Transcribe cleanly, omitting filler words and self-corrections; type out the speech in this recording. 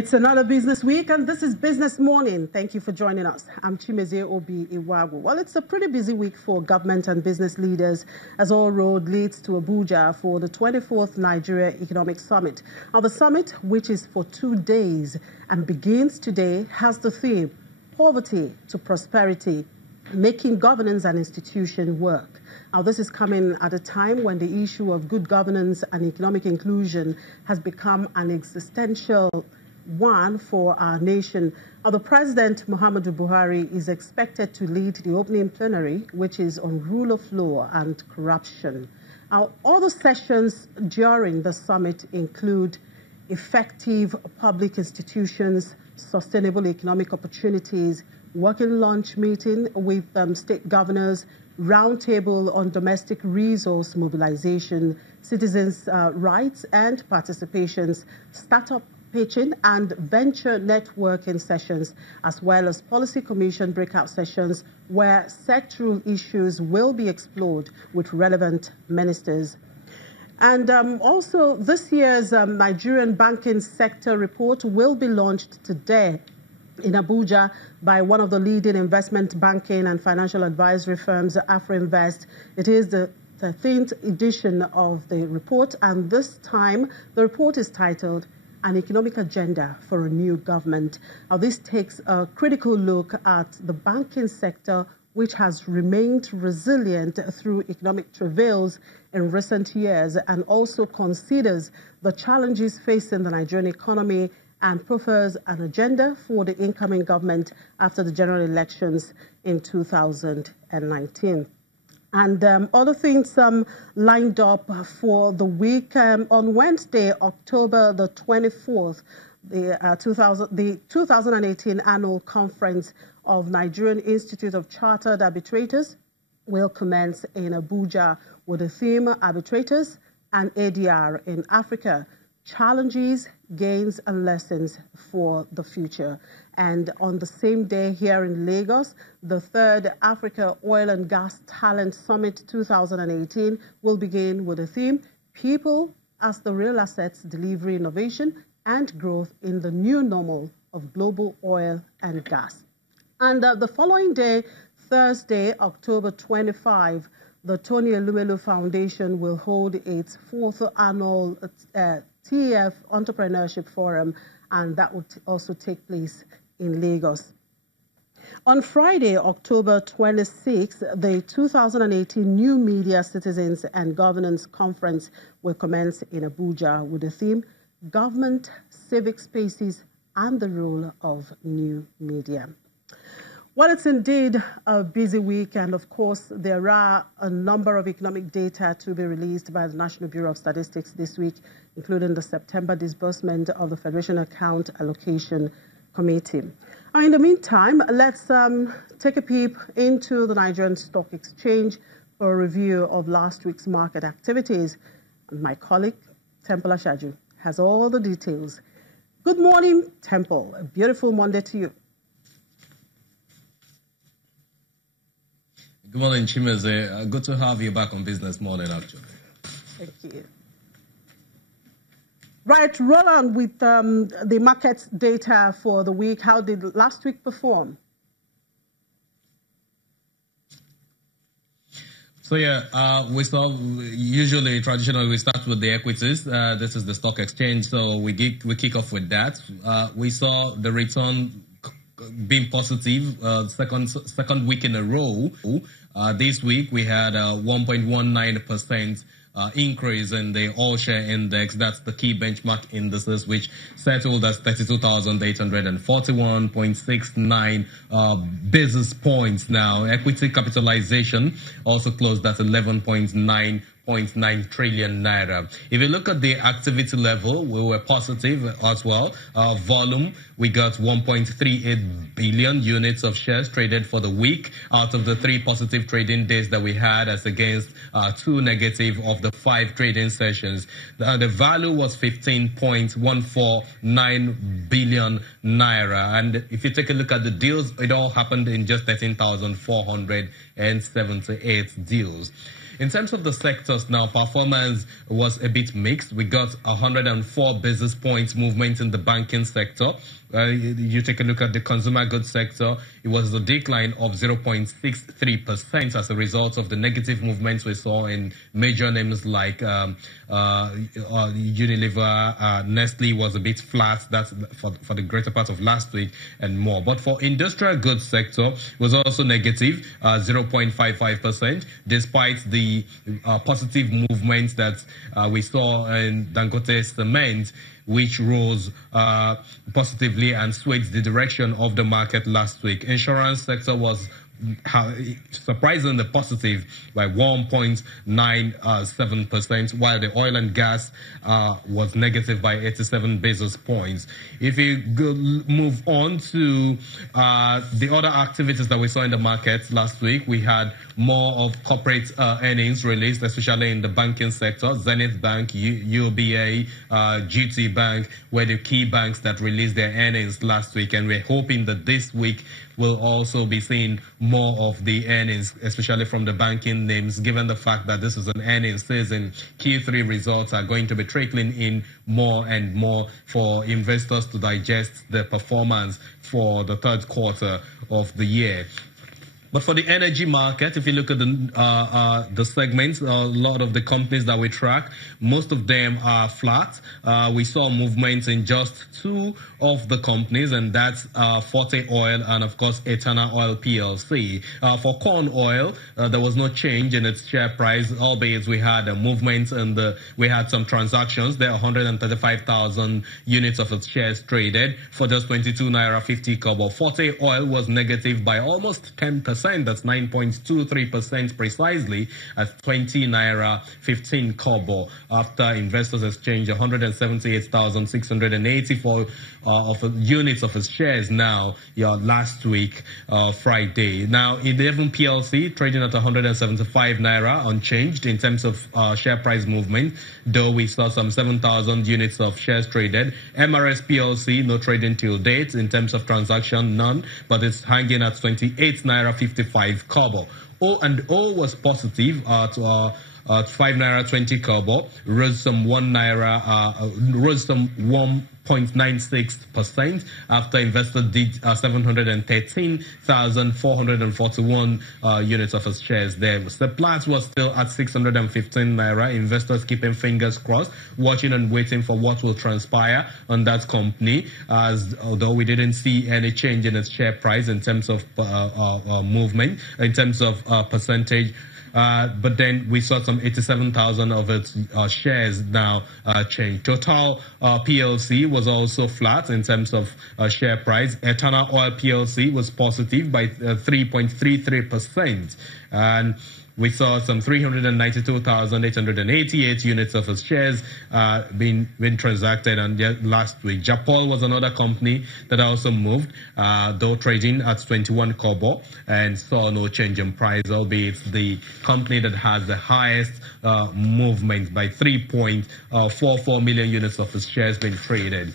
It's another business week, and this is Business Morning. Thank you for joining us. I'm Chimeze Obi Iwagu. Well, it's a pretty busy week for government and business leaders as all road leads to Abuja for the 24th Nigeria Economic Summit. Now, the summit, which is for 2 days and begins today, has the theme, Poverty to Prosperity, making governance and institution work. Now, this is coming at a time when the issue of good governance and economic inclusion has become an existential one for our nation. Now, the President, Muhammadu Buhari, is expected to lead the opening plenary, which is on rule of law and corruption. Now, all the sessions during the summit include effective public institutions, sustainable economic opportunities, working lunch meeting with state governors, roundtable on domestic resource mobilization, citizens' rights and participations, startup pitching and venture networking sessions, as well as policy commission breakout sessions where sectoral issues will be explored with relevant ministers. And also, this year's Nigerian banking sector report will be launched today in Abuja by one of the leading investment banking and financial advisory firms, AfroInvest. It is the 13th edition of the report, and this time the report is titled An Economic Agenda for a New Government. Now, this takes a critical look at the banking sector, which has remained resilient through economic travails in recent years, and also considers the challenges facing the Nigerian economy and proffers an agenda for the incoming government after the general elections in 2019. And other things lined up for the week. On Wednesday, October the 24th, the 2018 annual conference of Nigerian Institute of Chartered Arbitrators will commence in Abuja with the theme Arbitrators and ADR in Africa, Challenges, Gains and Lessons for the Future. And on the same day here in Lagos, the third Africa Oil and Gas Talent Summit 2018 will begin with the theme, People as the Real Assets, Delivery, Innovation and Growth in the New Normal of Global Oil and Gas. And the following day, Thursday, October 25, the Tony Elumelu Foundation will hold its 4th annual TEF Entrepreneurship Forum, and that will also take place in Lagos. On Friday, October 26, the 2018 New Media Citizens and Governance Conference will commence in Abuja with the theme, Government, Civic Spaces and the Role of New Media. Well, it's indeed a busy week, and of course, there are a number of economic data to be released by the National Bureau of Statistics this week, including the September disbursement of the Federation Account Allocation Committee. In the meantime, let's take a peep into the Nigerian Stock Exchange for a review of last week's market activities. My colleague, Temple Ashaju, has all the details. Good morning, Temple. A beautiful Monday to you. Good morning, Chimeze. Good to have you back on Business Morning, actually. Thank you. Right, Roland, with the market data for the week, how did last week perform? So we saw, usually, traditionally, we start with the equities. This is the stock exchange, so we kick off with that. We saw the return being positive, second week in a row. This week, we had a 1.19% increase in the all-share index. That's the key benchmark indices, which settled as 32,841.69 basis points now. Equity capitalization also closed at 11.9 trillion naira. If you look at the activity level, we were positive as well. Volume, we got 1.38 billion units of shares traded for the week out of the 3 positive trading days that we had, as against 2 negative of the 5 trading sessions. The value was 15.149 billion naira. And if you take a look at the deals, it all happened in just 13,478 deals. In terms of the sectors now, performance was a bit mixed. We got 104 basis points movement in the banking sector. You take a look at the consumer goods sector, it was a decline of 0.63% as a result of the negative movements we saw in major names like Unilever. Nestle was a bit flat. That's for the greater part of last week and more. But for industrial goods sector, it was also negative, 0.55%, despite the positive movements that we saw in Dangote Cement, which rose positively and swayed the direction of the market last week. Insurance sector was surprisingly positive by 1.97%, while the oil and gas was negative by 87 basis points. If you move on to the other activities that we saw in the markets last week, we had more of corporate earnings released, especially in the banking sector. Zenith Bank, UBA, GT Bank were the key banks that released their earnings last week, and we're hoping that this week we'll also be seeing more of the earnings, especially from the banking names, given the fact that this is an earnings season. Q3 results are going to be trickling in more and more for investors to digest the performance for the third quarter of the year. But for the energy market, if you look at the segments, a lot of the companies that we track, most of them are flat. We saw movements in just two of the companies, and that's Forte Oil and, of course, Etana Oil PLC. For corn oil, there was no change in its share price, albeit we had a movement and we had some transactions. There are 135,000 units of its shares traded for just 22 naira 50 kobo. Forte Oil was negative by almost 10%. That's 9.23% precisely at 20 naira 15 kobo after investors exchanged 178,684 of units of its shares now last week, Friday. Now, 11 PLC trading at 175 naira unchanged in terms of share price movement, though we saw some 7,000 units of shares traded. MRS PLC, no trading till date in terms of transaction, none, but it's hanging at 28 naira 55 kobo. O was positive at 5 naira 20 kobo, rose some 1 naira, rose some 1.96% after investors did 713,441 units of its shares there. Seplat was still at 615 naira. Investors keeping fingers crossed, watching and waiting for what will transpire on that company, as although we didn't see any change in its share price in terms of movement, in terms of percentage. But then we saw some 87,000 of its shares now change. Total PLC was also flat in terms of share price. Etana Oil PLC was positive by 3.33%. And we saw some 392,888 units of its shares being transacted last week. Japol was another company that also moved, though trading at 21 kobo and saw no change in price, albeit it's the company that has the highest movement by 3.44 million units of its shares being traded.